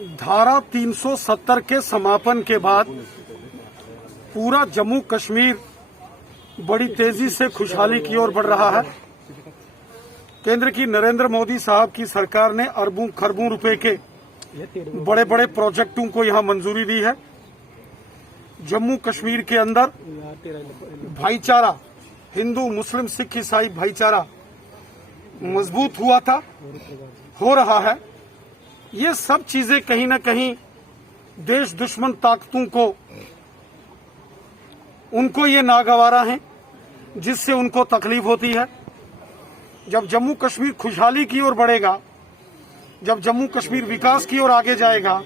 धारा 370 के समापन के बाद पूरा जम्मू कश्मीर बड़ी तेजी से खुशहाली की ओर बढ़ रहा है। केंद्र की नरेंद्र मोदी साहब की सरकार ने अरबों खरबों रुपए के बड़े बड़े प्रोजेक्टों को यहां मंजूरी दी है। जम्मू कश्मीर के अंदर भाईचारा, हिंदू मुस्लिम सिख ईसाई भाईचारा मजबूत हुआ था, हो रहा है। ये सब चीजें कहीं न कहीं देश दुश्मन ताकतों को, उनको ये नागवारा है, जिससे उनको तकलीफ होती है। जब जम्मू कश्मीर खुशहाली की ओर बढ़ेगा, जब जम्मू कश्मीर विकास की ओर आगे जाएगा,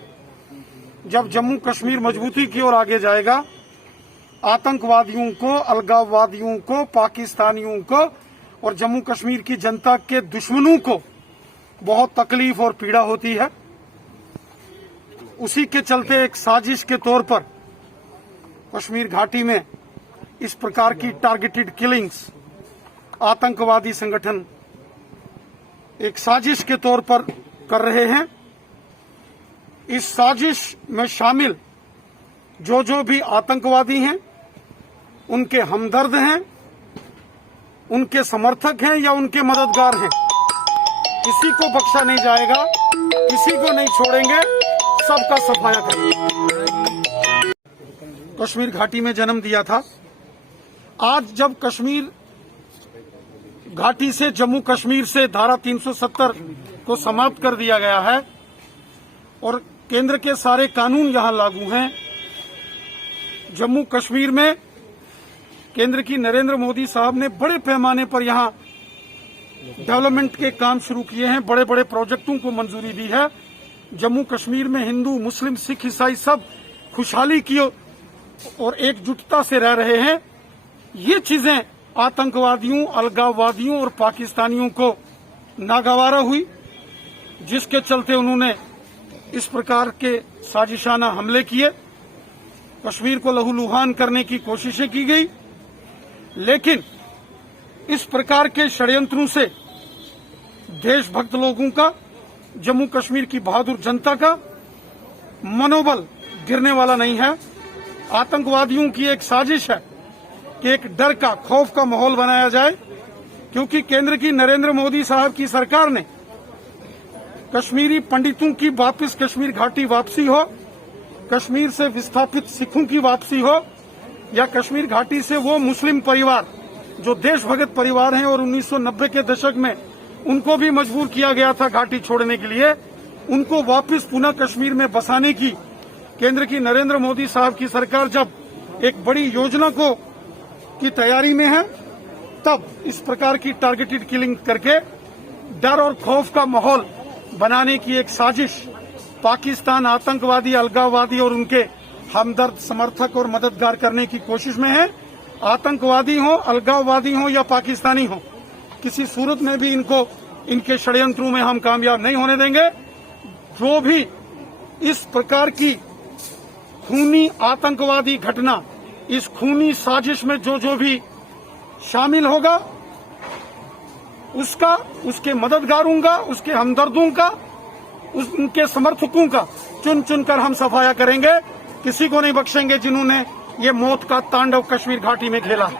जब जम्मू कश्मीर मजबूती की ओर आगे जाएगा, आतंकवादियों को, अलगाववादियों को, पाकिस्तानियों को और जम्मू कश्मीर की जनता के दुश्मनों को बहुत तकलीफ और पीड़ा होती है। उसी के चलते एक साजिश के तौर पर कश्मीर घाटी में इस प्रकार की टारगेटेड किलिंग्स आतंकवादी संगठन एक साजिश के तौर पर कर रहे हैं। इस साजिश में शामिल जो भी आतंकवादी हैं, उनके हमदर्द हैं, उनके समर्थक हैं या उनके मददगार हैं, किसी को बख्शा नहीं जाएगा, किसी को नहीं छोड़ेंगे, सबका सफाया करेंगे। कश्मीर घाटी में जन्म दिया था। आज जब कश्मीर घाटी से, जम्मू कश्मीर से धारा 370 को समाप्त कर दिया गया है और केंद्र के सारे कानून यहां लागू हैं, जम्मू कश्मीर में केंद्र की नरेंद्र मोदी साहब ने बड़े पैमाने पर यहां डेवलपमेंट के काम शुरू किए हैं, बड़े बड़े प्रोजेक्टों को मंजूरी दी है। जम्मू कश्मीर में हिंदू मुस्लिम सिख ईसाई सब खुशहाली की और एकजुटता से रह रहे हैं। ये चीजें आतंकवादियों, अलगाववादियों और पाकिस्तानियों को नागवारा हुई, जिसके चलते उन्होंने इस प्रकार के साजिशाना हमले किए, कश्मीर को लहूलुहान करने की कोशिशें की गई। लेकिन इस प्रकार के षड्यंत्रों से देशभक्त लोगों का, जम्मू कश्मीर की बहादुर जनता का मनोबल गिरने वाला नहीं है। आतंकवादियों की एक साजिश है कि एक डर का, खौफ का माहौल बनाया जाए, क्योंकि केंद्र की नरेंद्र मोदी साहब की सरकार ने कश्मीरी पंडितों की वापस कश्मीर घाटी वापसी हो, कश्मीर से विस्थापित सिखों की वापसी हो, या कश्मीर घाटी से वो मुस्लिम परिवार जो देशभगत परिवार हैं और 1990 के दशक में उनको भी मजबूर किया गया था घाटी छोड़ने के लिए, उनको वापस पुनः कश्मीर में बसाने की केंद्र की नरेंद्र मोदी साहब की सरकार जब एक बड़ी योजना की तैयारी में है, तब इस प्रकार की टारगेटेड किलिंग करके डर और खौफ का माहौल बनाने की एक साजिश पाकिस्तान आतंकवादी, अलगाववादी और उनके हमदर्द, समर्थक और मददगार करने की कोशिश में है। आतंकवादी हो, अलगाववादी हो या पाकिस्तानी हो, किसी सूरत में भी इनके षड्यंत्रों में हम कामयाब नहीं होने देंगे। जो भी इस प्रकार की खूनी आतंकवादी घटना, इस खूनी साजिश में जो भी शामिल होगा, उसका, उसके मददगारों का, उसके हमदर्दों का, उनके समर्थकों का चुन चुनकर हम सफाया करेंगे। किसी को नहीं बख्शेंगे जिन्होंने ये मौत का तांडव कश्मीर घाटी में खेला।